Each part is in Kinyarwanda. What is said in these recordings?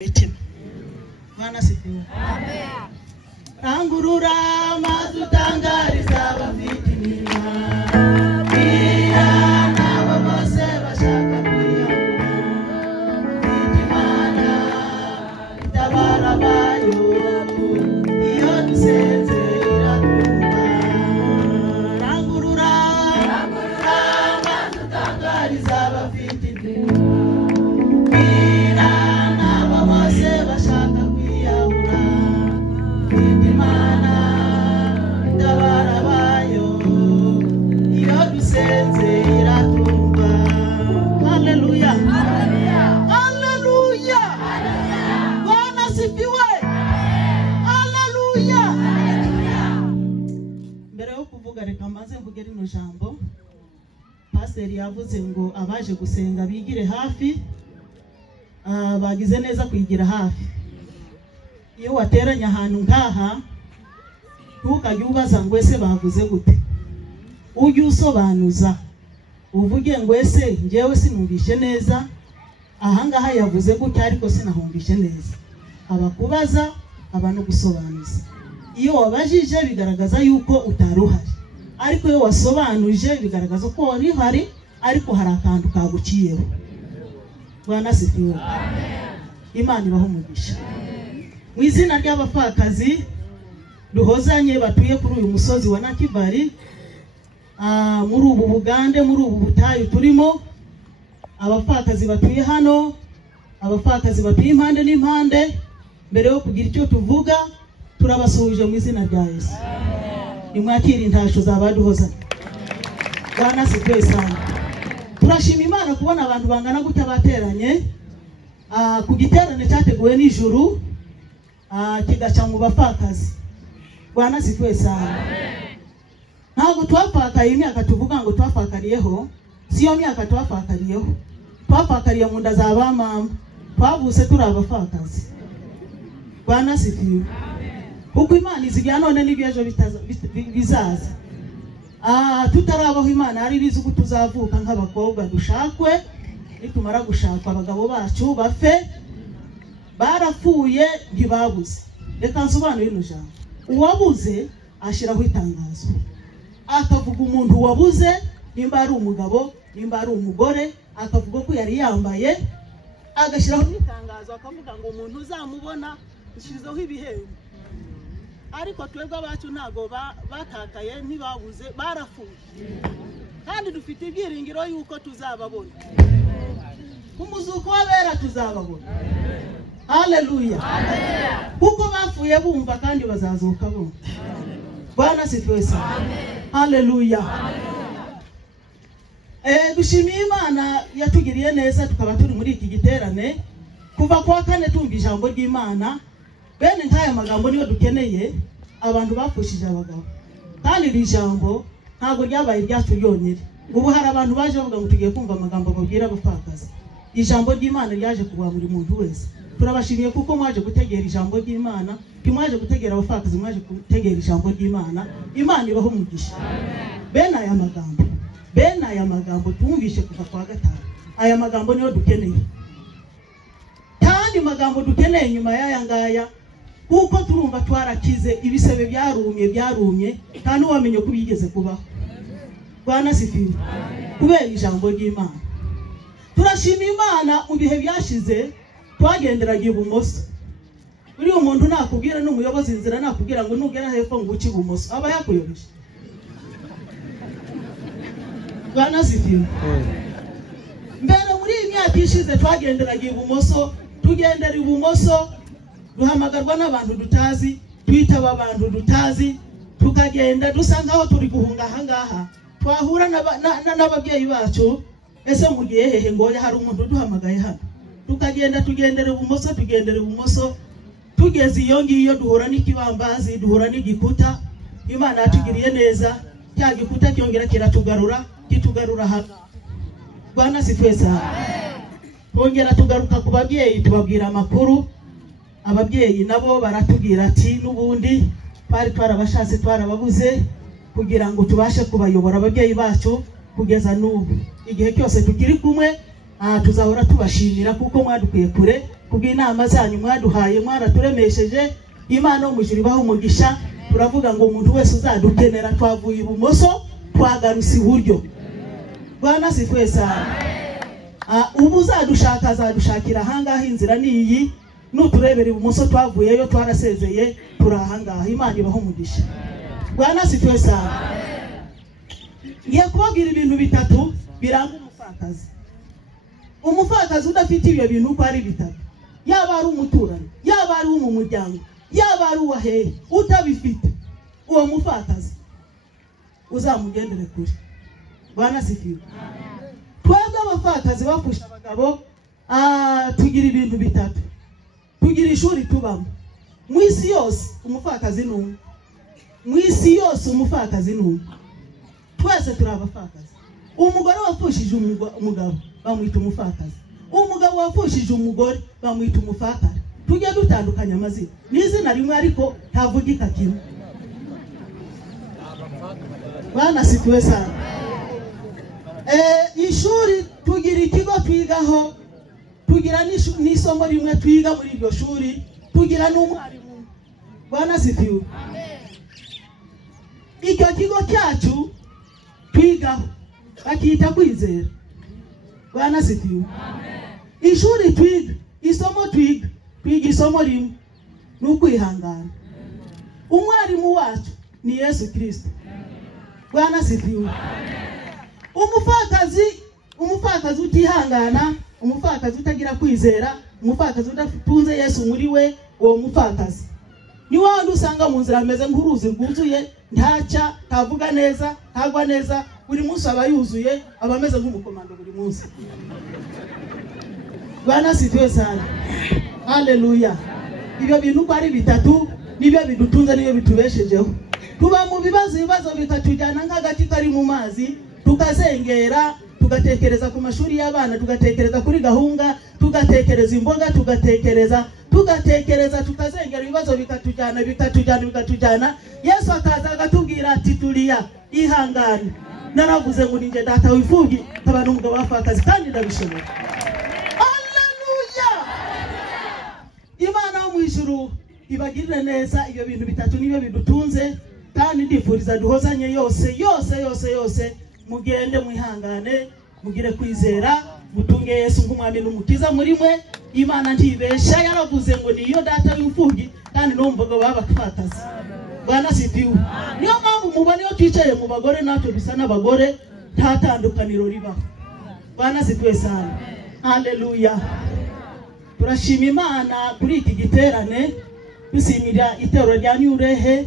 mitima. Bwana sifiwe. Amen. Rangurura madutangariza abafite iminwa. Bwira n'abo bose bashaka kwiyahura. Bafite Imana itabara abayo. Iyo dusenze iratumva. Rangurura madutangariza abafite iminwa. Hallelujah. Hallelujah. Bwana sifiwe. Hallelujah. Mbere yo kuvuga reka maze mvuge rino jambo. Pastor yavuze ngo abaje gusenga bigire hafi. Bagize neza kwigira hafi. Iyo wateranya ahantu ngaha ntukajye ubaza ngo ese bavuze gute. Ujye usobanuza uvuge ngo ese ngewe sinumvishe neza ahangaha yavuze gutya ariko sinahumvishe neza. Abakubaza abantu gusobanuza. Iyo wabajije bigaragaza yuko utaruhari, ariko iyo wasobanuje bigaragaza ko wari hari ariko hari akantu kaguciyeho. Bwana sifiwe. Imana ibaho umugisha. Mu izina ry'abapfakazi duhozanye batuye kuri uyu musozi wa Nakibari, muri ubu Bugande, muri ubu butayu turimo, abapfakazi batuye hano, abapfakazi batuye impande n'impande, mbere yo kugira icyo tuvuga turabasuhuje mu izina rya Yesu. Nimwakire intasho z'abaduhozanye. Bwana sifiwe sana. Turashima Imana kubona abantu bangana gutya bateranye ku giterane cyateguwe n'ijuru kigaca mu bapfakazi. Bwana sifiwe sana. Ntabwo twapfakariye imyaka tuvuga ngo twapfakariyeho, siyo myaka twapfakariyeho. Twapfakariye mu nda za bamama, twavuse turi abapfakazi. Bwana sifiwe. Kuko Imana izigira none n'ibyejo bizaza. Tutarabaho Imana ari bizi ko tuzavuka nk'abakobwa dushakwe, nitumara gushakwa abagabo bacu bafe. Barapfuye ntibabuze. Reka nsobanure ino jambo. Uwabuze ashiraho itangazo, akavuga umuntu wabuze, nimba ari umugabo nimba ari umugore, akavuga ko yari yambaye, agashiraho itangazo akavuga ngo umuntu uzamubona ushizeho ibihembo. Ariko twebwe abacu ntago batakaye ntibabuze, barafuye. Kandi dufite ibyiringiro yuko tuzababona. Umuzuko w'abera tuzababona. Hallelujah. Kuko bafuye bumva kandi bazazuka bumva. Bwana sifiwe sana. Hallelujah. Dushimiye Imana yatugiriye neza tukaba turi muri iki giterane. Kuva kwa kane tumva ijambo ry'Imana. Bene nk'aya magambo niyo dukeneye, abantu bafushije abagabo. Kandi iri jambo ntabwo ryabaye ryacu ryonyine. Ubu hari abantu baje bavuga ngo tugiye kumva amagambo babwira abapfakazi. Ijambo ry'Imana ryaje kuba buri muntu wese. Turabashimiye kuko mwaje gutegera ijambo ry'Imana, mwaje gutegera abapfakazi, mwaje gutegera ijambo ry'Imana. Imana ibaho umugisha. Bene aya magambo tumvishe kuva kwa gatanu. Aya magambo niyo dukeneye. Kandi magambo dukeneye nyuma y'aya ngaya, kuko turumva twarakize, ibisebe byarumye kandi wamenye ko bigeze kubaho. Bwana sifiwe. Kubera ijambo ry'Imana. Turashima Imana mu bihe byashize twagenderaga ibumoso. Uri umuntu nakubwira n'umuyobozi inzira nakubwira ngo nugera hepfo ngo uci ibumoso, aba yakuyobeje. Bwana sifiwe. Mbere muri iyi myaka ishize twagenderaga ibumoso, tugendera ibumoso, duhamagarwa n'abantu dutazi, twitaba abantu dutazi, tukagenda dusangaho turi guhunga ahangaha. Twahura n'ababyeyi bacu, ese mugiye hehe ngo hari umuntu duhamagaye hano. Tugendera ibumoso, tugeze iyo ngiyo duhura n'ikibambazi, duhura n'igikuta. Imana yatugiriye neza, cya gikuta cyongera kitugarura hano. Bwana sifiwe sana. Twongera tugaruka ku babyeyi tubabwira amakuru. Ababyeyi nabo baratubwira ati n'ubundi twari twarabashatse twarababuze kugira ngo tubashe kubayobora ababyeyi bacu kugeza n'ubu. Igihe cyose tukiri kumwe tuzahora tubashimira kuko mwadukuye kure kubw'inama zanyu mwaduhaye mwaraturemesheje. Imana umujuru ibaho umugisha. Turavuga ngo umuntu wese uzadukenera twavuye ibumoso twagarutse iburyo. Bwana sifiwe sana. Ubu uzadushaka azadushakira ahangaha inzira niyi, nuturebera ibumoso twavuyeyo twarasezeye turahangaha. Imana ibaho umugisha. Bwana sifiwe sana. Ngiye kubabwira ibintu bitatu biranga umupfakazi. Umupfakazi udafite ibyo bintu uko ari bitatu, yaba ari umuturanyi, yaba ari mu muryango, yaba ari uwahehe, utabifite uwo mupfakazi uzamugendere kure. Bwana sifiwe. Twebwe abapfakazi bapfusha abagabo tugira ibintu bitatu. Tugira ishuri tubamo. Mu isi yose umupfakazi n'umwe. Mu isi yose umupfakazi n'umwe. Twese turi abapfakazi. Umugore wapfushije umugabo bamwita umupfakazi. Umugabo wapfushije umugore bamwita umupfakazi. Tujya dutandukanya amazina. N'izina rimwe ariko ntavugika kimwe. Bwana sifiwe sana. Ishuri tugira ikigo twigaho, tugira n'isomo rimwe twiga muri iryo shuri, tugira n'umwarimu. Bwana sifiwe. Icyo kigo cyacu twigaho bakita kwizera. Bwana sifiwe. Ishuri twiga, isomo twiga isomo rimwe n'ukwihangana. Umwarimu wacu ni Yesu Kristo. Bwana sifiwe. Umupfakazi utihangana, umupfakazi utagira kwizera, umupfakazi udatunze Yesu muri we, uwo mupfakazi ni wandi usanga mu nzira ameze nk'uruzi rwuzuye, ntacya, ntavuga neza, ntagwa neza, buri munsi aba yuzuye, aba ameze nk'umukomando buri munsi. Bwana sifiwe sana. Haleluya. Ibyo bintu uko ari bitatu nibyo bidutunze nibyo bitubeshejeho. Tuba mu bibazo bikatujyana nk'agati kari mu mazi, tukazengera, tugatekereza ku mashuri y'abana, tugatekereza kuri gahunga, tugatekereza imboga, tugatekereza, tukazengera ibibazo bikatujyana. Yesu akaza agatubwira ati tulia, ihangane. Naravuze ngo ninjye data w'imfubyi, nkaba n'umugabo w'abapfakazi kandi ndabishobora. Haleluya. Imana wo mu ijuru ibagirire neza. Ibyo bintu bitatu nibyo bidutunze, kandi ndifuriza duhozanye yose mugende mwihangane, mugire kwizera, mutunge Yesu nk'umwami n'umukiza muri mwe. Imana ntibesha, yaravuze ngo niyo data w'imfubyi kandi n'umugabo w'abapfakazi. Bwana sifiwe. Niyo mpamvu mubone yo twicaye mu bagore natwe dusa n'abagore, nta tandukaniro ribaho. Bwana sifiwe sana. Haleluya. Turashima Imana kuri iki giterane, dusimira itero rya Nyurehe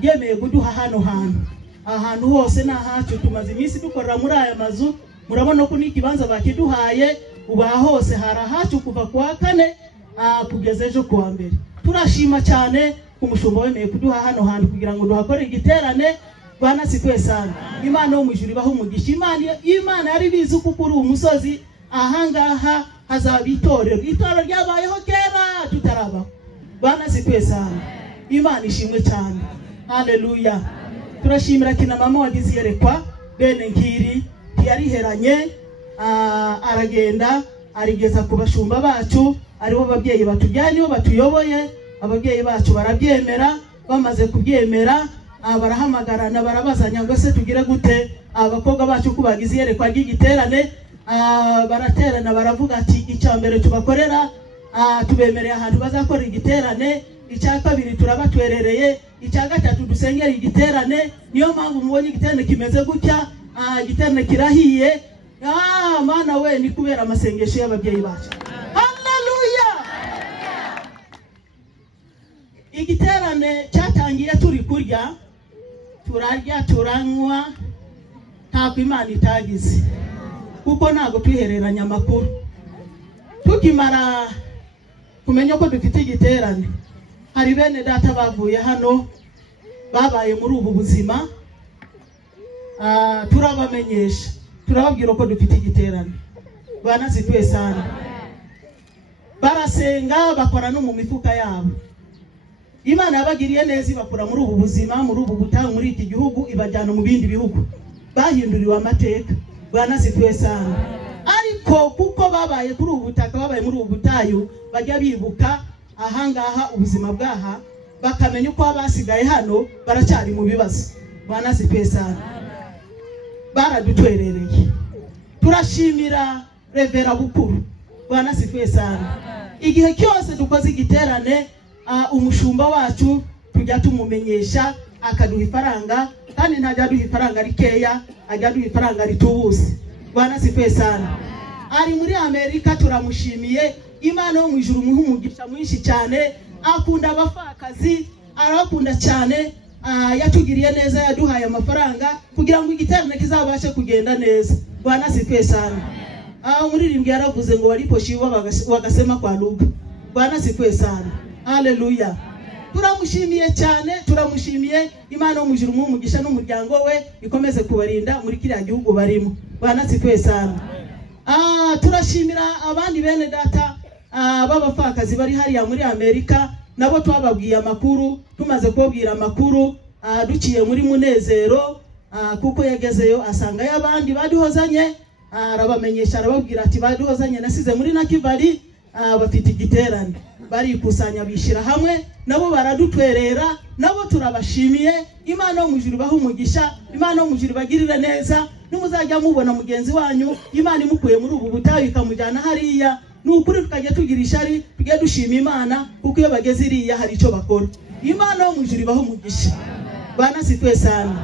ryemeye kuduha hano hantu. Ahantu hose n'ahacu tumaze iminsi dukorera muri aya mazu, murabona ko n'ikibanza bakiduhaye, uba hose harahacu kuva kwa kane kugeza ejo kuwa mbere. Turashima cyane umushumba wemeye kuduha hano hantu kugira ngo duhakore igiterane. Bwana sifiwe sana. Imana wo mu ijuru ibaho umugisha. Imana yari bizi ko kuri umusozi ahangaha hazaba itorero ryabayeho kera tutarabaho. Bwana sifiwe sana. Imana ishimwe cyane. Haleluya. Turashimira kina mama wagize yerekwa bene nkiri yariheranye, aragenda arigeza ku bashumba bacu, aribo babyeyi batujyanye, nibo batuyoboye. Ababyeyi bacu barabyemera, bamaze kubyemera barahamagarana, barabazanya ngo se tugire gute abakobwa bacu ko bagize yerekwa ry'igiterane. Baraterana baravuga ati icyambere tubakorera, tubemereye ahantu bazakora igiterane, icya kabiri turabatwerereye, icya gatatu dusengera igiterane. Niyo mpamvu mubonye igiterane kimeze gutya, igiterane kirahiye. Mana we ni kubera amasengesho y'ababyeyi bacu. Haleluya. Igiterane cyatangiye turi kurya, turarya, turanywa, ntabwo Imana itagize, kuko ntabwo twihereranya amakuru. Tukimara kumenya ko dufite igiterane, hari bene data bavuye hano babaye muri ubu buzima, turabamenyesha, turababwira ko dufite igiterane. Bwana sifiwe sana. Barasenga, bakora no mu mifuka yabo. Imana yabagiriye neza, ibakura muri ubu buzima, muri ubu butayu, muri iki gihugu, ibajyana mu bindi bihugu, bahinduriwe amateka. Bwana sifiwe sana. Ariko ariko kuko babaye kuri ubu butaka, babaye muri ubu butayu, bajya bibuka ahangaha ubuzima bwaha, bakamenya uko abasigaye hano baracyari mu bibazo. Bwana asifiwe sana. Baradutwerereye. Turashimira Revera Bukuru. Bwana asifiwe sana. Igihe cyose dukoze igiterane, umushumba wacu tujya tumumenyesha, akaduha ifaranga, kandi ntajya aduha ifaranga rikeya, ajya aduha ifaranga ritubuse. Bwana asifiwe sana. Ari muri Amerika, turamushimiye. Imana yo mu ijuru muhe umugisha mwinshi cyane. Akunda abafakazi, arakunda cyane. Yatugiriye neza, yaduhaye amafaranga kugira ngo igiterane kizabashe kugenda neza. Bwana asifiwe sana. Umuririmbyi yaravuze ngo waliposhiwa wagasema kwa lugha. Bwana asifiwe sana. Haleluya. Turamushimiye cyane, turamushimiye. Imana yo mu ijuru muhe umugisha n'umuryango we ikomeze kubarinda muri kiriya gihugu barimo. Bwana asifiwe sana. Turashimira abandi bene data b'abafakazi bari hariya muri Amerika, nabo twababwiye amakuru. Tumaze kubabwira amakuru, duciye muri Munezero, kuko yagezeyo asanga y'abandi baduhozanye, arabamenyesha, arababwira ati baduhozanye nasize muri Nakibali, bafite igiterane. Barikusanya bishira hamwe, nabo baradutwerera, nabo turabashimiye. Imana yo mu ijuru bahe umugisha, Imana yo mu ijuru bagirire neza. Numuzajya mubona mugenzi wanyu Imana imukuye muri ubu butayu ikamujyana hariya, n'ukuri tukajya tugira ishari, tujye dushima Imana, kuko iyo bageze iriya hari icyo bakora. Imana yo mu ijuru bahe umugisha. Bwana asifiwe sana.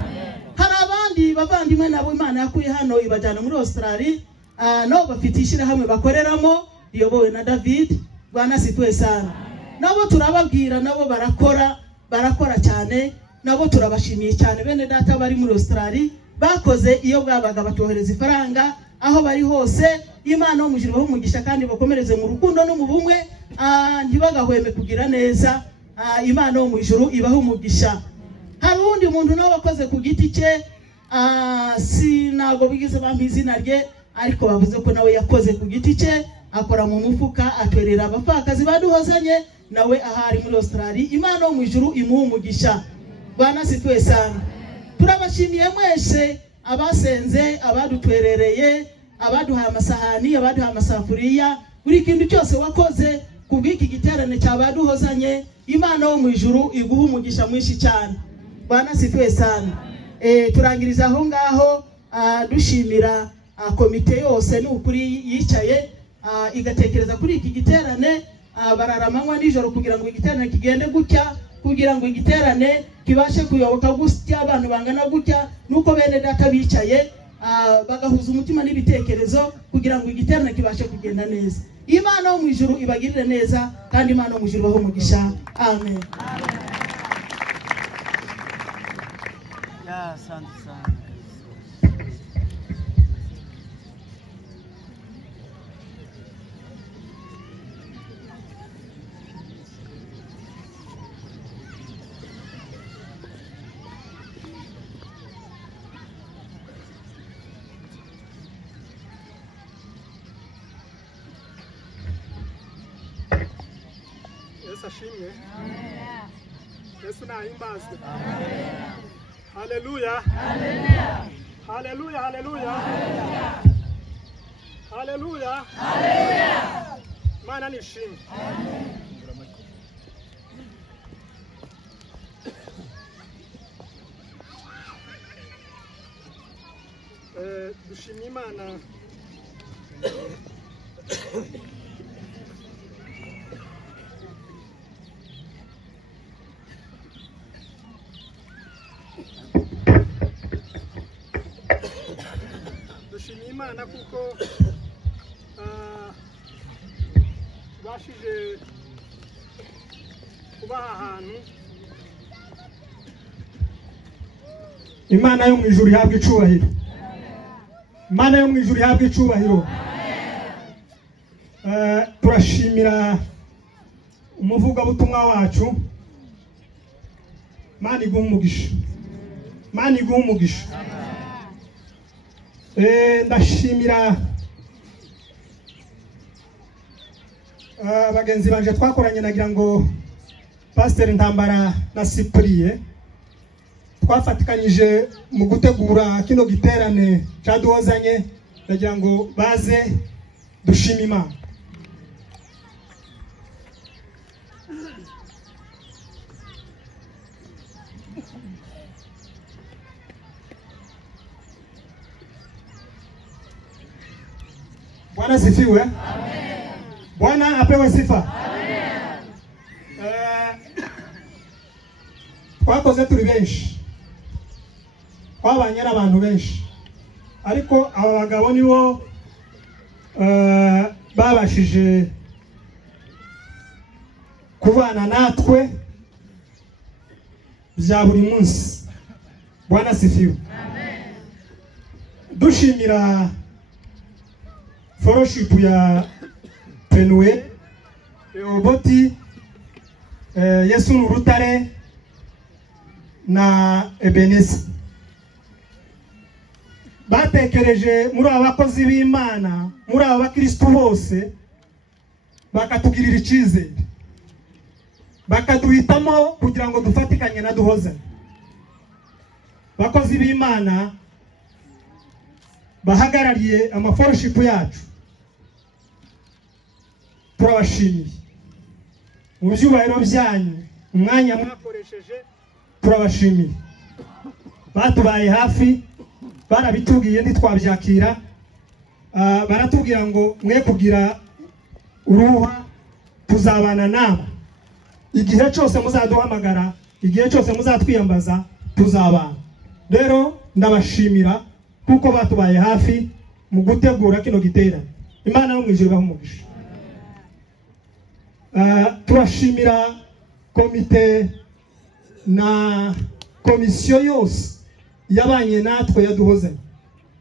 Hari abandi bavandimwe nabo Imana yakuye hano ibajyana muri Australia, nabo bafite ishyirahamwe bakoreramo riyobowe na David. Bwana asifiwe sana. Nabo turababwira, nabo barakora cyane. Nabo turabashimiye cyane bene data bari muri Australia, bakoze iyo bwabaga batohereza ifaranga aho bari hose. Imana yo mu ijuru bahe umugisha kandi bakomereze mu rukundo no mu bumwe, ntibagahweme kugira neza. Imana yo mu ijuru ibahe umugisha. Hari undi muntu nawe wakoze ku giti cye, sinago bigize bampa izina rye, ariko bavuze ko nawe yakoze ku giti cye, akora mu mufuka, atwerera abafakazi baduhozanye, nawe ahari muri Australia. Imana yo mu ijuru imuhe umugisha. Bwana asifiwe sana. Turabashimiye mwese abasenze, abadutwerereye, abaduhaye amasahani, abaduhaye amasafuriya, buri kintu cyose wakoze kubw'iki giterane cyabaduhozanye. Imana yo mu ijuru iguha umugisha mwinshi cyane. Bwana asifiwe sana. Turangiriza aho ngaho, dushimira komite yose n'ukuri yicaye igatekereza kuri iki giterane, bararamanywa nijoro kugira ngo igiterane kigende gutya, kugira ngo igiterane kibashe kuyoboka gutya, abantu bangana gutya, nuko bene data bicaye bagahuza umutima n'ibitekerezo kugira ngo igiterane kibashe kugenda neza. Imana yo mu ijuru ibagirire neza, kandi Imana yo mu ijuru bahe umugisha. Amen. Ya asante sana. Yesu ashimwe. Yesu nahimbazwe. Haleluya. Haleluya. Haleluya. Haleluya. Mana nishimwe. Dushimye Imana. Dushimye Imana kuko bashije kubaha ahantu. Imana yo mu ijuru ihabwa icubahiro. Imana yo mu ijuru ihabwa icubahiro. Turashimira umuvugabutumwa wacu. Imana iguhe umugisha. Imana iguhe umugisha. Ndashimira bagenzi banje twakoranye, nagira ngo Pastor Ntambara na Cyprien twafatikanyije mu gutegura kino giterane cyaduhozanye, nagira ngo baze dushima Imana. Bwana sifiwe. Amen. Bwana apewe sifa. Amen. Twakoze turi benshi, twabanye n'abantu benshi, ariko aba bagabo nibo babashije kubana natwe bya buri munsi. Bwana sifiwe. Amen. Dushimira fellowship ya Penwe, Oboti, Yesu n'urutare na Ebenezi. Batekereje muri abakozi b'Imana, muri abakristo bose, bakatugirira icyizere, bakaduhitamo kugira ngo dufatikanye na duhozanye. Bakozi b'Imana bahagarariye amafellowship yacu, turabashimiye mu byubahiro byanyu, umwanya mwakoresheje turabashimiye. Batubaye hafi, barabitubwiye ntitwabyakira, baratubwira ngo mwe kugira uruha, tuzabana nawe igihe cyose muzaduhamagara, igihe cyose muzatwiyambaza tuzabana. Rero ndabashimira kuko batubaye hafi mu gutegura kino giterane. Imana yo mwijuru ibahe umugisha. Turashimira komite na komisiyo yose yabanye natwe yaduhozanye,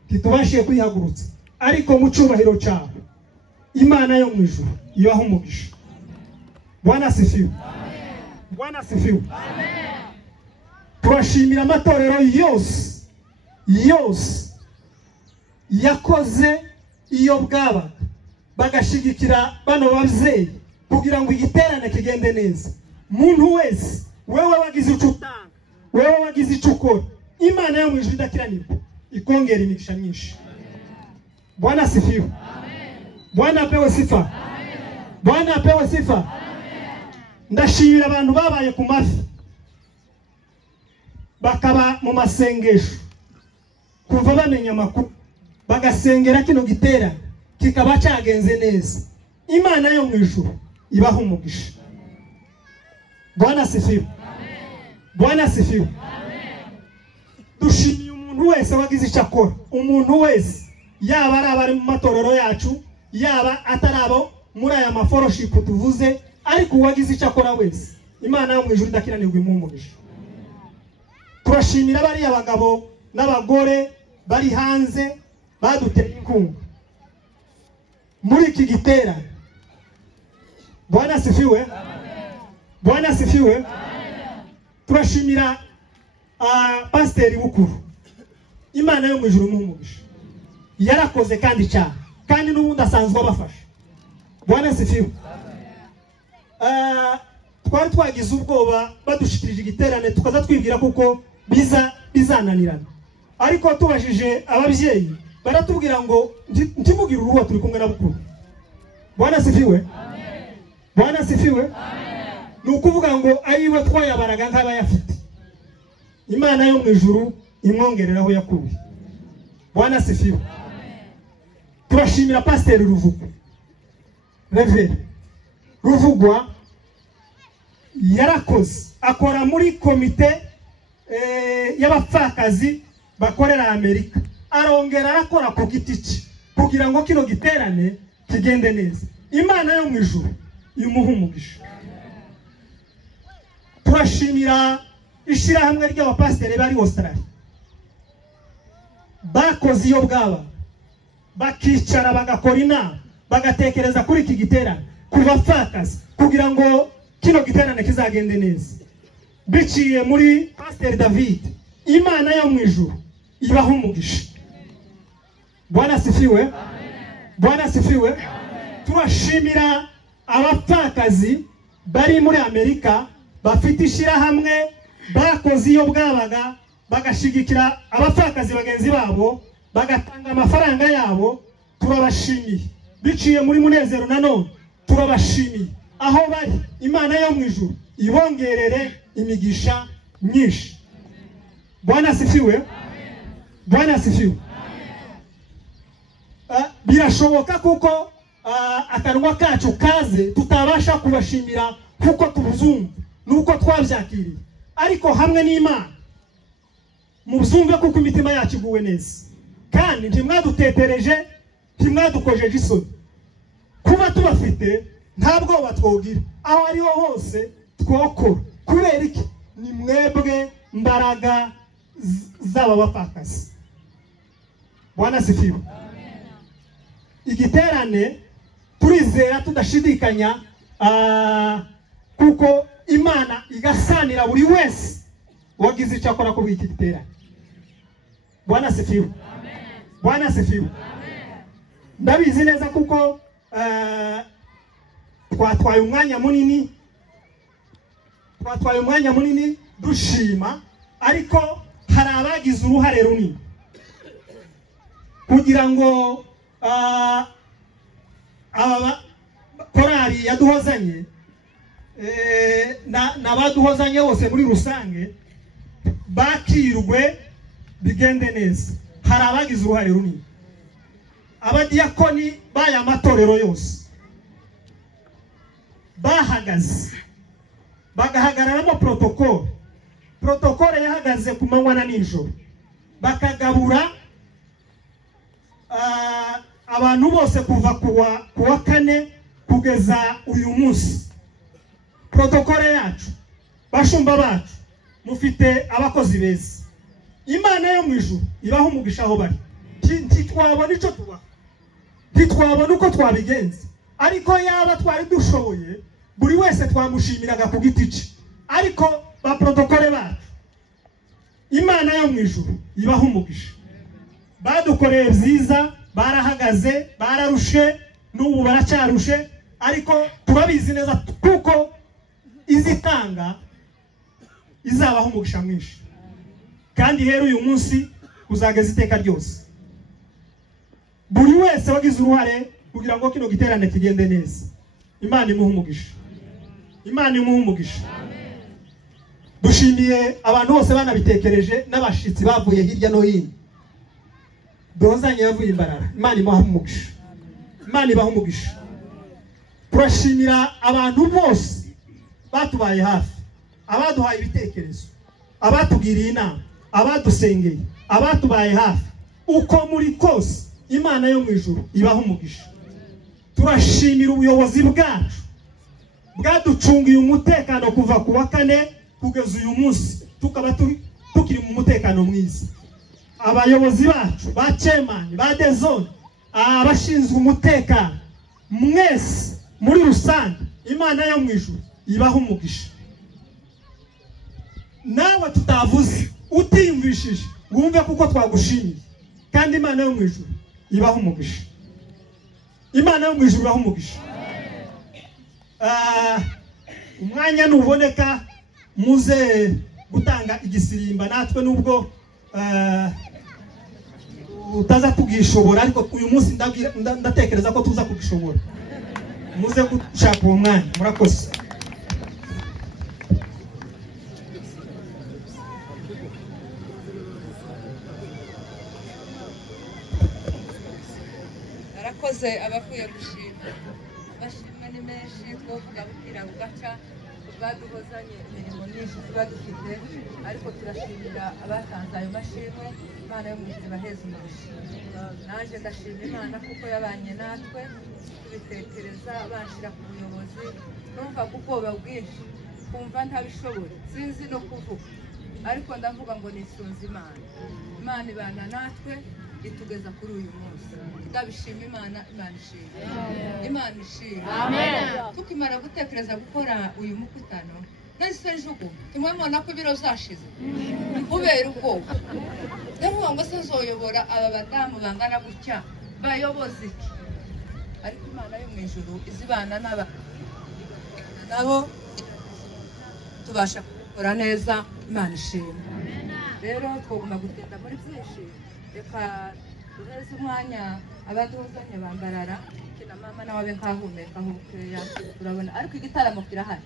titubashiye kwihagurutsa, ariko mu cyubahiro cyabo Imana yo mwijuru ibahe umugisha. Bwana sifiwe. Bwana sifiwe. Turashimira amatorero yose yakoze iyo bwaba bagashigikira bano bavyeyi kugira ngo igiterane kigende neza. Muntu wese, wewe wagize icyo utanga, wewe wagize icyo ukora, Imana yo mwijuru idakiranirwa ikongera imigisha myinshi. Bwana sifiwe. Bwana apewe sifa. Bwana apewe sifa. Ndashimira abantu babaye ku mafi, bakaba mu masengesho kuva bamenya amakuru, bagasengera kino gitera kikaba cyagenze neza. Imana yo mwijuru ibahe umugisha. Bwana sifiwe. Bwana sifiwe. Dushimiye umuntu wese wagize icyo akora, umuntu wese, yaba ari abari mu matorero yacu, yaba atarabo muri aya mafellowship tuvuze, ariko wagize icyo akora wese, Imana yo mwijuru idakiranirwa imuhe umugisha. Turashimira bari abagabo n'abagore bari hanze baduteye inkunga muri iki giterane. Bwana sifiwe. Bwana sifiwe. Turashimira Pastor Bukuru, Imana yo mwijuru imuhe umugisha. Yarakoze kandi cyane, kandi n'ubundi asanzwe abafasha. Bwana sifiwe. Twari twagize ubwoba badushikirije igiterane tukaza twibwira kuko bizananirana, ariko tubajije ababyeyi baratubwira ngo ntimugire uruhuha, turi kumwe na Bukuru. Bwana sifiwe. Bwana sifiwe. Ni ukuvuga ngo ayiwe twayabaraga nk'abayafite, Imana yo mwijuru imwongereraho yakuye. Bwana sifiwe. Turashimira Pastor Ruvugwa, Reverend Ruvugwa, yarakoze akora muri komite y'abapfakazi bakorera Amerika, arongera arakora ku giti cye kugira ngo kino giterane kigende neza. Imana yo mwijuru imuhe umugisha. Turashimira ishirahamwe ry'abapasiteri bari Australia, bakoze iyo bwaba, bakicara bagakora inama, bagatekereza kuri iki giterane kubapfakazi kugira ngo kino giterane kizagende neza, biciye muri Pastor David. Imana yo mwijuru ibahe umugisha. Bwana sifiwe. Bwana sifiwe. Turashimira abapfakazi bari muri Amerika bafite ishirahamwe, bakoze iyo bwabaga, bagashigikira abapfakazi bagenzi babo, bagatanga amafaranga yabo. Turabashimiye. biciye muri Munezero nanone turabashimiye aho bari. Imana yo mu ijuru ibongerere imigisha myinshi. Bwana asifiwe. Bwana asifiwe. Birashoboka kuko akanwa kacu kaze tutabasha kubashimira kuko tubuzumva nuko twabyakiriye, ariko hamwe n'Imana muzumve kuko imitima yacu iguwe neza, kandi ntimwadutetereje, ntimwadukojeje isoni. Kuba tubafite ntabwo batwogira aho ariho hose twokora. Kubera iki? Ni mwebwe mbaraga z'aba bapfakazi. Bwana asifiwe. Igiterane turizera tudashidikanya kuko Imana igasanira buri wese wagize icyo akora ku iki giterane. Bwana asifiwe. Bwana asifiwe. Ndabizi neza kuko twatwaye umwanya munini dushima, ariko hari abagize uruhare runini kugira ngo korali ya duhozanye n'abaduhozanye bose muri rusange bakirwe bigende neza. Hari abagize uruhare runini, abadiyakoni baya matorero yose bahagaze, bagahagararamo protokole yahagaze ku manywa na nijoro, bakagabura abantu bose kuva kuwa kane kugeza uyu munsi. Protokole yacu, bashumba bacu, mufite abakozi beza. Imana yo mu ijuru ibaha umugisha aho bari. Ntitwabona icyo tubaha, ntitwabona uko twabigenza, ariko yaba twari dushoboye buri wese twamushimiraga ku giti cye. Ariko ba protokole bacu, Imana yo mu ijuru ibaha umugisha. Badukoreye byiza, barahagaze, bararushe, n'ubu baracyarushe, ariko turabizi neza kuko izitanga izabaho umugisha mwinshi, kandi rero uyu munsi uzageza iteka ryose. Buri wese wagize uruhare kugira ngo kino giterane kigende neza, Imana imuhe umugisha. Imana imuhe umugisha. Dushimiye abantu bose banabitekereje n'abashitsi bavuye hirya no hino. Duhozanye yavuye imbarara. Imana imuhe umugisha. Imana ibahe umugisha. Turashimira abantu bose batubaye hafi, abaduhaye ibitekerezo, abatugiriye inama, abadusengeye, abatubaye hafi. Uko muri kose Imana yo mu ijuru ibaha umugisha. Turashimira ubuyobozi bwacu bwaducungiye umutekano kuva kuwa kane kugeza uyu munsi, tukaba tukiri mu mutekano mwiza. Abayobozi bacu, ba chairman, ba dezone, abashinzwe umutekano, mwese muri rusange Imana yo mu ijuru ibaha umugisha. Nawe tutavuze utiyumvishije wumve kuko twagushimiye, kandi Imana yo mu ijuru ibaha umugisha. Imana yo mu ijuru ibaha umugisha. Umwanya nuboneka muze gutanga igisirimba, natwe nubwo utaza kugishobora, ariko uyu munsi ndatekereza ko tuza kugishobora. Muze gushaka uwo mwanya. Murakoze. Arakoze abakuye gushima. Bashima ni menshi, twovuga bukira bugaca, bwaduhozanye imirimo myinshi tuba dufite, ariko turashimira abatanze ayo mashimwe. Imana yo mu ijuru ibaheze umugisha. Naje ndashima Imana kuko yabanye natwe, tubitekereza banshira ku buyobozi, numva kuko babwinshi kumva ntabishobora, sinzi no kuvuga, ariko ndavuga ngo nisunze Imana. Imana ibana natwe itugeza kuri uyu munsi. Ndabishima Imana, Imana ishimwe. Imana ishimwe. Amen. Tukimara gutekereza gukora uyu mukutano, nahise njugu tumwemona ko ibiro zashize kubera ubwoba. Ndavuga ngo se nzoyobora aba badamu bangana gutya bayobozi iki? Ariko Imana yo mu ijuru izibana nabo tubasha gukora neza. Imana ishimwe. Rero twagomba gutenda muri byinshi, reka duheze umwanya abaduhozanye bambarara. na mama nawe abe nkahumeka bukeya turabona ariko igitaramo kirahari